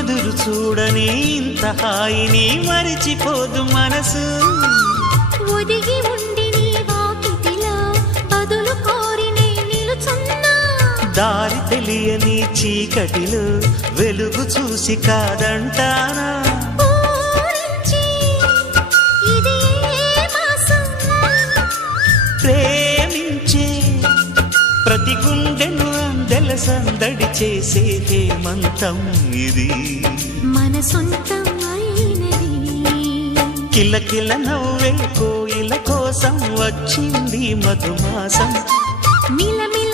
చూడని ఇంత హాయిని మరిచిపోదు మనసు. ఒదిగి ఉండి నీ వాకిటిలో బదులు కోరి నే నిలుచున్నా. దారి తెలియని చీకటిలో వెలుగు చూసి కాదంటానా? ప్రేమించే ప్రతి గుండెను అందెల సందడి చేసే హేమంతం ఇది. మన సొంతం కిలకిల నవ్వే కోయిల కోసం వచ్చింది మధుమాసం. మిలమిల